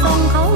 胸口